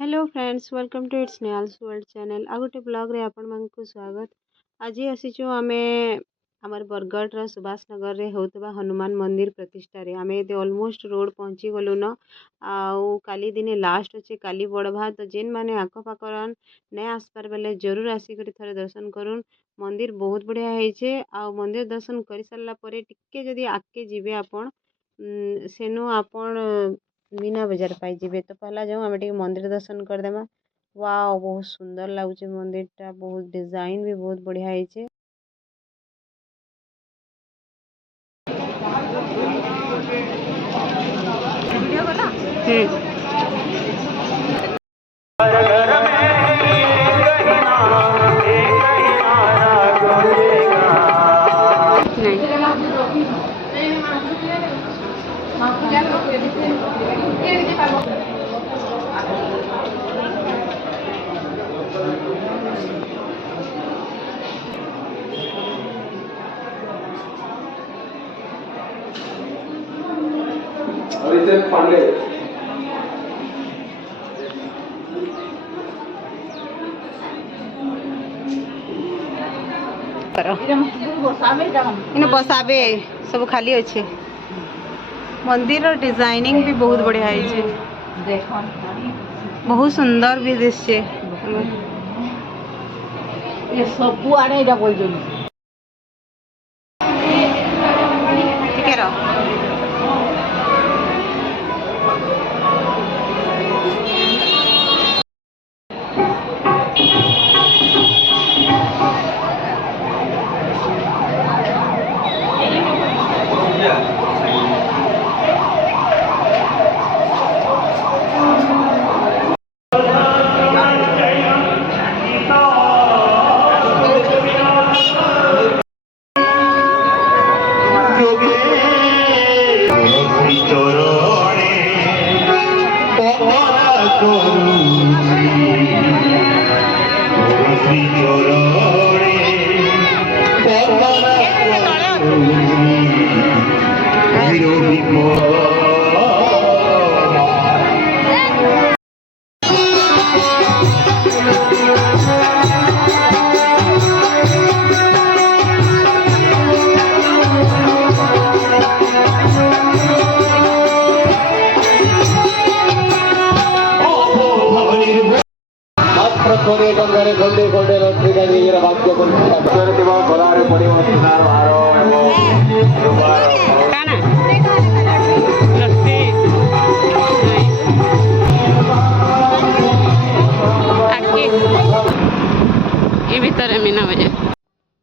Hello friends welcome to its Nehal's world channel आ गोटे blog रे आपण मानकु स्वागत। आज आसीचु आमे हमर बरगढ़ सुभाष नगर रे होतबा हनुमान मंदिर प्रतिष्ठा रे आमे एते ऑलमोस्ट रोड पहुंची गलु न आउ काली दिने लास्ट अच्छे काली बड़भा तो जेन माने आख पाखरन नै आसपार बेले जरूर आसिक थोड़े दर्शन करूँ। मंदिर बहुत बढ़िया है आ मंदिर दर्शन कर सारा पर टिके जदि आगे जीवे आपण सेनु आपण मीना बजार पाई जीवे। तो पहला जाऊँ आम मंदिर दर्शन करदेमा। वाओ बहुत सुंदर लगुच मंदिर टा, बहुत डिजाइन भी बहुत बढ़िया है। इन बसाबे सब खाली अच्छे। मंदिर और डिजाइनिंग भी बहुत बढ़िया है, बहुत सुंदर भी दिशे। ये सब आने जा बोल दो ठीक है रहो।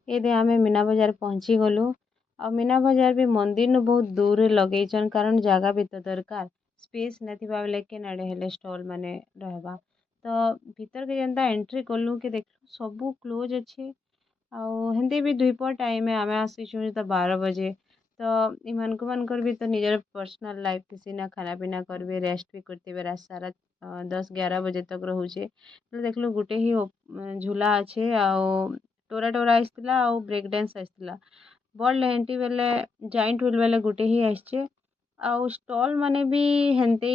ये आमे मीना बाजार पहुँची गलु। आ मीना बाजार भी मंदिर नु बहुत दूर लगेचन, कारण जगह भी तो दरकार, स्पेस नहीं बेले के नाड़े हेले स्टॉल माने रहबा। तो भीतर के जनता एंट्री कलु कि देख सबू क्लोज अच्छे। आंती भी दुईपर टाइम आमे आसीचु तो 12 बजे। तो इमानकर भी तो निजर पर्सनल लाइफ किसी ना खाना पीना करबे, रेस्ट भी करते रात सारा 10-11 बजे तक रोचे। तो देख लो गोटे ही झूला अच्छे टोरा टोरा आसला आ ब्रेक डांस आसला। बड़ लेहेंटी बेले जॉइंट व्हील बेले गोटे ही आसचे। आउ स्टॉल माने भी हेंती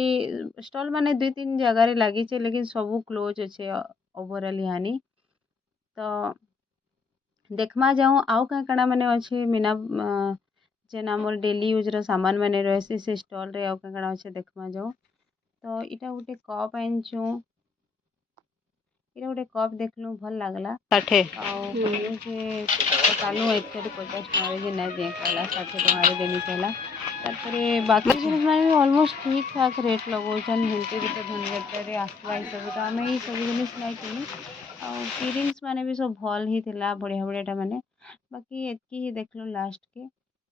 स्टॉल माने 2-3 जगह रे लगी छे, लेकिन सबू क्लोज अच्छे ओवरऑल हानि। तो देखमा जाऊँ आउ क्या कड़ा माने अच्छे मीना जेन आमर डेली यूज रो सामान माने रहसी से स्टॉल रे आउ क्या कड़ा अच्छे देखमा जाऊँ। तो इटा गोटे कप आनचु, इटा गोटे कप देखलु भल लागला 60 कहलु जे पचालु एक्चुअली 50 टका जे नहीं दे कहला 60 टका रे देनी कहला। तारपरे बाकी जिनिस माने भी ऑलमोस्ट ठीक ठाक रेट लगोचन, हेंते भी तो धनगट्टा रे आसवा ई सब। तो आमे ई सब जिनिस नहीं किनी आ इयरिंग्स माने भी सब भल ही थिला, बढ़िया बढ़िया माने। बाकी एतकी ही देखलु लास्ट के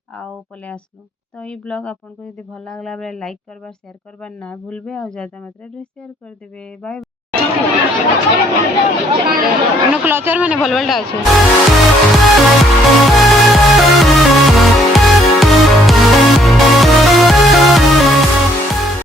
आउ पले आसलु। तो ये ब्लॉग आपन को यदि भल लागला बेले लाइक करबा शेयर करबा ना भूलबे और ज़्यादा मात्रा रे शेयर कर देबे। बाय। क्लचर मैंने भल भलटा अच्छे।